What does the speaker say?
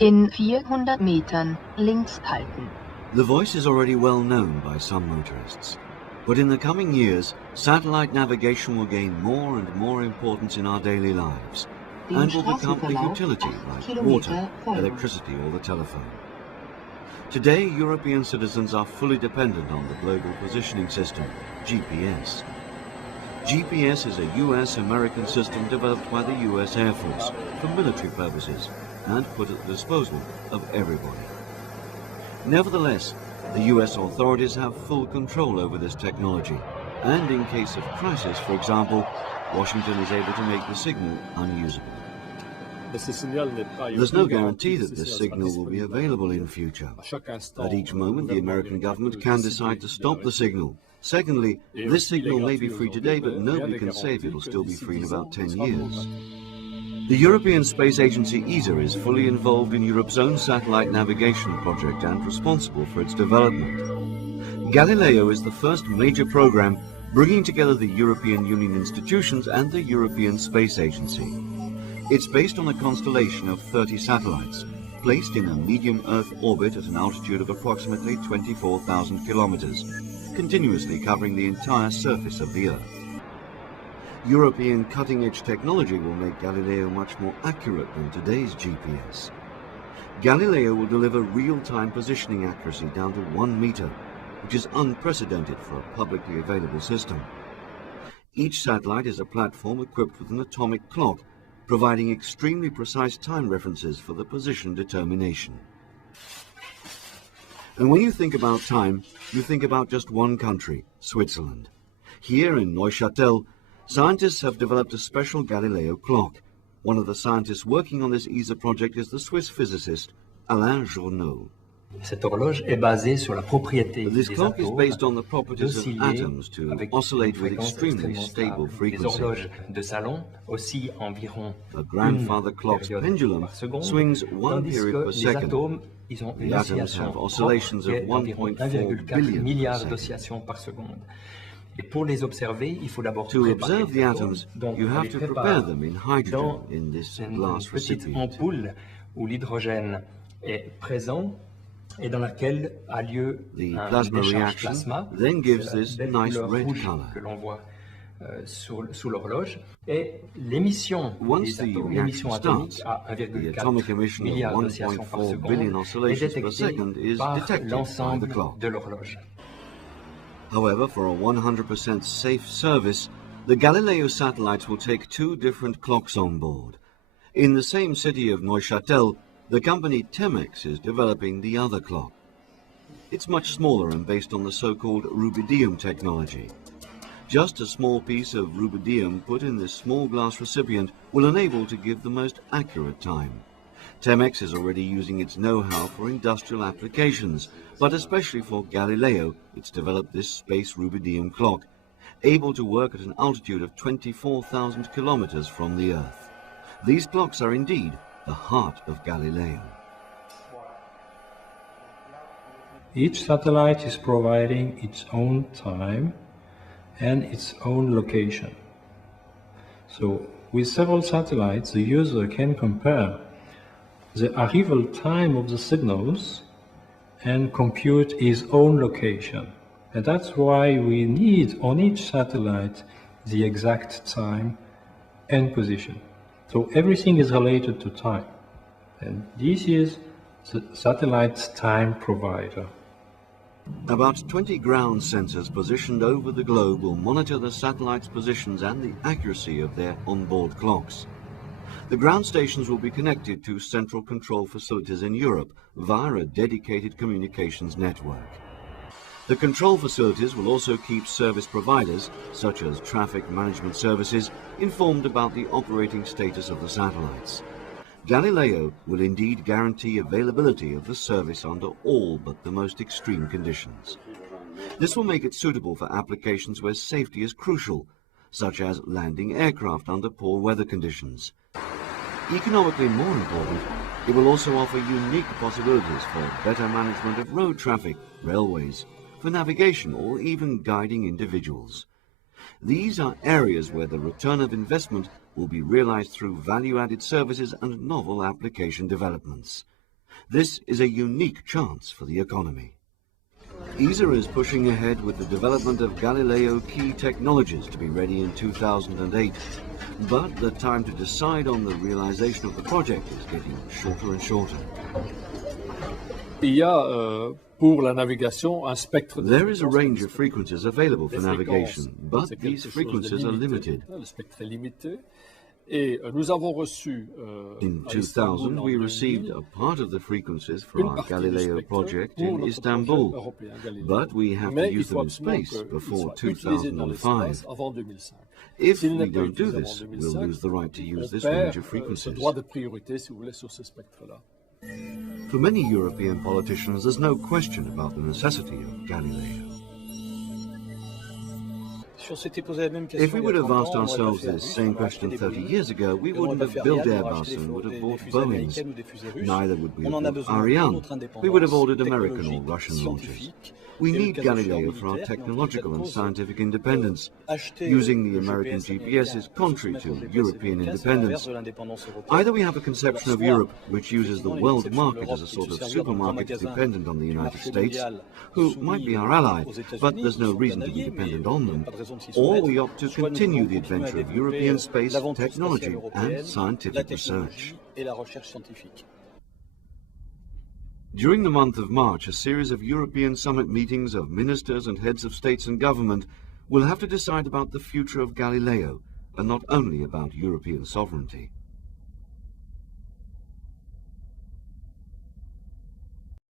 In 400 Metern links halten. The voice is already well known by some motorists, but in the coming years, satellite navigation will gain more and more importance in our daily lives and will become a utility like water, electricity or the telephone. Today, European citizens are fully dependent on the Global Positioning System, GPS. GPS is a US-American system developed by the US Air Force for military purposes and put at the disposal of everybody. Nevertheless, the US authorities have full control over this technology, and in case of crisis, for example, Washington is able to make the signal unusable. There's no guarantee that this signal will be available in future. At each moment, the American government can decide to stop the signal. Secondly, this signal may be free today, but nobody can say if it will still be free in about 10 years. The European Space Agency ESA is fully involved in Europe's own satellite navigation project and responsible for its development. Galileo is the first major program bringing together the European Union institutions and the European Space Agency. It's based on a constellation of 30 satellites, placed in a medium Earth orbit at an altitude of approximately 24,000 kilometers, continuously covering the entire surface of the Earth. European cutting-edge technology will make Galileo much more accurate than today's GPS. Galileo will deliver real-time positioning accuracy down to 1 meter, which is unprecedented for a publicly available system. Each satellite is a platform equipped with an atomic clock, providing extremely precise time references for the position determination. And when you think about time, you think about just one country, Switzerland. Here in Neuchâtel, scientists have developed a special Galileo clock. One of the scientists working on this ESA project is the Swiss physicist Alain Journeau. Cette horloge est basée sur la propriété This des clock is atomes based on the properties of d'osciller atoms to avec oscillate une with fréquence extremely extrêmement stable stable. Les frequency. horloges de salon oscillent environ A grandfather une clock's période pendulum par seconde, swings one tandis period que per les second. atomes, ils ont une The atoms oscillation have propre oscillations qui of est d'environ 1.4 1,4 billion per milliard second. d'oscillations par seconde. Et pour les observer, il faut d'abord To préparer observe les the atomes. atoms, Donc, you on have les to prépare prepare them in hydrogen dans in this une glass petite recipient. ampoule où l'hydrogène est présent et dans laquelle a lieu The un plasma décharge reaction plasma. then gives C'est la this belle nice couleur red rouge color. que l'on voit sous l'horloge. Et l'émission Once des the atomes, l'émission reaction atomique starts, à the atomic 1,4 emission of milliard d'oscillations par 1.4 seconde billion est oscillations per détectée second is par detected by the l'ensemble clock. de l'horloge. However, for a 100% safe service, the Galileo satellites will take 2 different clocks on board. In the same city of Neuchâtel, the company Temex is developing the other clock. It's much smaller and based on the so-called rubidium technology. Just a small piece of rubidium put in this small glass recipient will enable to give the most accurate time. Temex is already using its know-how for industrial applications, but especially for Galileo, it's developed this space rubidium clock, able to work at an altitude of 24,000 kilometers from the Earth. These clocks are indeed the heart of Galileo. Each satellite is providing its own time and its own location. So with several satellites, the user can compare the arrival time of the signals and compute his own location. And that's why we need on each satellite the exact time and position. So everything is related to time. And this is the satellite's time provider. About 20 ground sensors positioned over the globe will monitor the satellite's positions and the accuracy of their onboard clocks. The ground stations will be connected to central control facilities in Europe via a dedicated communications network. The control facilities will also keep service providers, such as traffic management services, informed about the operating status of the satellites. Galileo will indeed guarantee availability of the service under all but the most extreme conditions. This will make it suitable for applications where safety is crucial, such as landing aircraft under poor weather conditions. Economically more important, it will also offer unique possibilities for better management of road traffic, railways, for navigation or even guiding individuals. These are areas where the return of investment will be realized through value-added services and novel application developments. This is a unique chance for the economy. ESA is pushing ahead with the development of Galileo key technologies to be ready in 2008. But the time to decide on the realization of the project is getting shorter and shorter. There is a range of frequencies available for navigation, but these frequencies are limited. In 2000, we received a part of the frequencies for our Galileo project in Istanbul, but we have to use them in space before 2005. If we don't do this, we'll lose the right to use this range of frequencies. For many European politicians, there's no question about the necessity of Galileo. If we would have asked ourselves this same question 30 years ago, we wouldn't have built Airbus and would have bought Boeings. Neither would we have bought Ariane. We would have ordered American or Russian launches. We need Galileo for our technological and scientific independence. Using the American GPS is contrary to European independence. Either we have a conception of Europe which uses the world market as a sort of supermarket dependent on the United States, who might be our ally, but there's no reason to be dependent on them, or we opt to continue the adventure of European space technology and scientific research. During the month of March, a series of European summit meetings of ministers and heads of states and government will have to decide about the future of Galileo, and not only about European sovereignty.